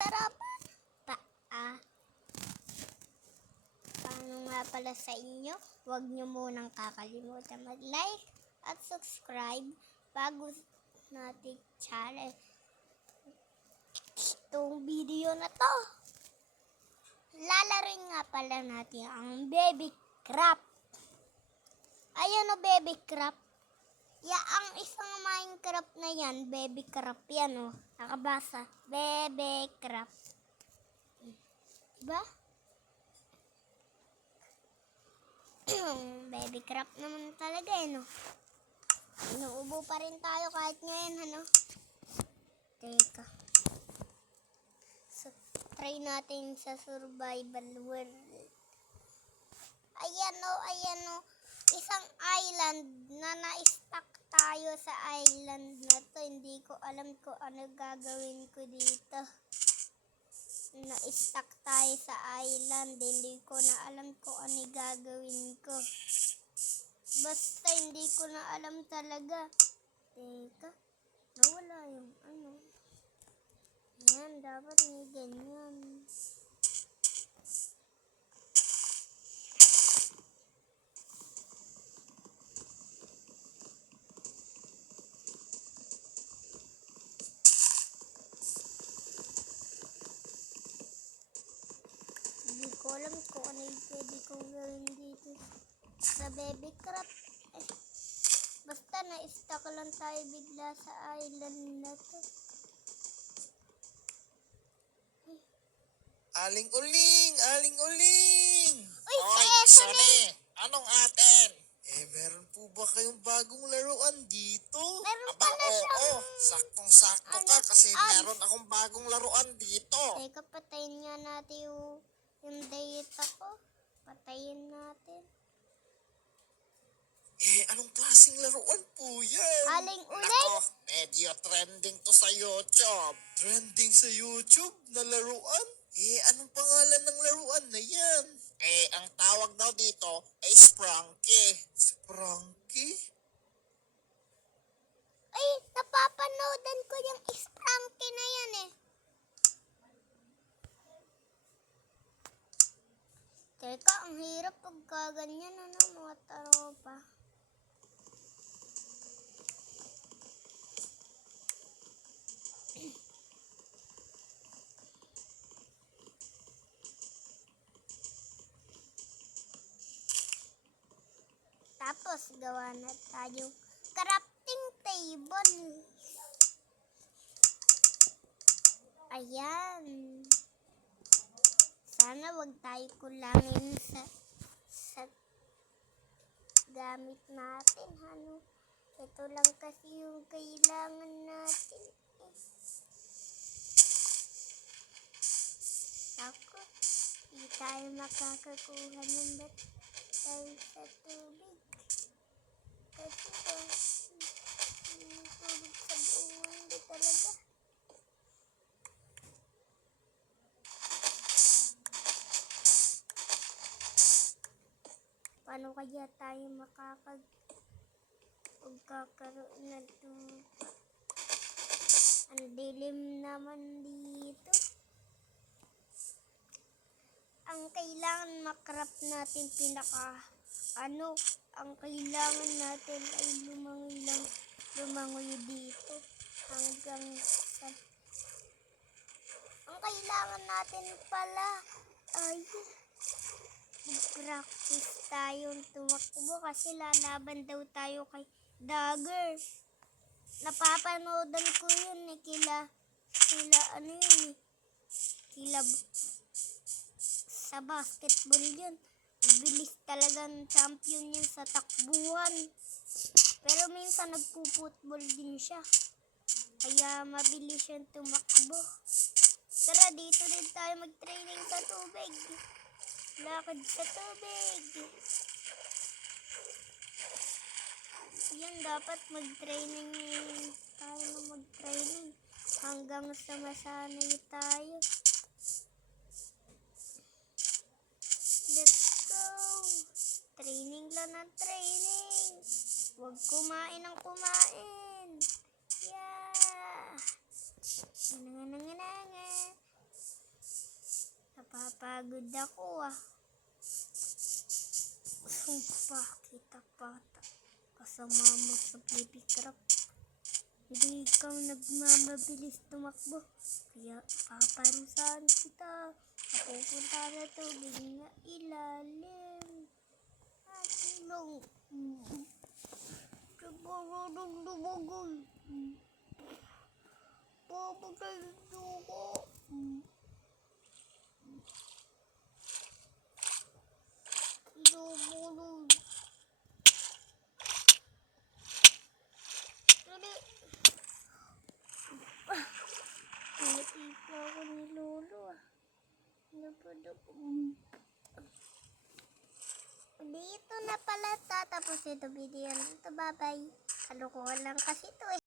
sarapan. Paano nga pala sa inyo? Huwag nyo munang kakalimutan mag-like at subscribe bago natin channel. Itong video na to, lalaroin nga pala natin ang Baby Craft. Ayan o, Baby Craft. Ang isang Minecraft na yan, Baby Craft yan o. Nakabasa, Baby Craft. Diba? Baby Craft naman talaga eh, no? Inuubo pa rin tayo kahit ngayon, ano? Teka. So, try natin sa survival world. Ayan o. Isang island na na-stuck tayo sa island na to. Hindi ko alam kung ano gagawin ko dito. Na-stuck tayo sa island. Hindi ko na alam kung ano gagawin ko. Basta hindi ko na alam talaga. Teka. Nawala yung ano. Yan, dapat may ganyan. Hindi ko alam kung ano yung pwede kong gawin dito sa Baby Craft. Basta na-stuck lang tayo bigla sa island na to. Aling Uling! Aling Uling! Uy, Sone! Anong atin? Meron po ba kayong bagong laruan dito? Meron pala siyang... Saktong-sakto ka kasi meron akong bagong laruan dito. Teka, patayin nga natin yung data ko. Patayin natin. Anong klaseng laruan po yan? Aling Uling? Nako, medyo trending to sa YouTube. Trending sa YouTube na laruan? Anong pangalan ng laruan na yan? Ang tawag daw dito ay Sprunky. Sprunky? Ay, napapanoodan ko yung Sprunky na yan eh. Teka, ang hirap pagka ganyan, ano, mga taropa. Tapos, gawa na tayong crafting table. Ayan. Sana wag tayo kulangin sa gamit natin, ano. Ito lang kasi yung kailangan natin. Ako, hindi tayo makakakuha ng tayo sa tubig. Kasi yung tubig sa buong hindi talaga. Paano kaya tayo magkakaroon na tubig? Ang dilim naman dito. Ang kailangan makrap natin ang kailangan natin ay lumangoy dito hanggang sa ang kailangan natin pala ay practice tayong tumakbo kasi lalaban daw tayo kay Dagger. Napapanoodan ko yun eh, kila sa basketball yun. Bilis talagang champion yun sa takbuhan. Pero minsan nagpo-football din siya. Kaya mabilis yung tumakbo. Tara, dito din tayo mag-training sa tubig. Lakad sa tubig. Yan, dapat mag-training tayo na mag-training. Hanggang sa masanay tayo. Let's go! Training lang ng training. Huwag kumain ng kumain. Yeah! Nanganangananga. Napapagod ako ah. Sumpah kita pata. Kasama mo sa baby crab. Hindi ikaw nagmamabilis tumakbo. Kaya paparusahan kita. Napupunta na tubig na ilalim. At ilong. Nabarunong lumagol. Papagal ko. Lumulong. Dali. Natipa ako ni Lolo ah. Napad ako. Dito na pala tatapos ito video. Bye bye. Kalokohan lang kasi ito eh.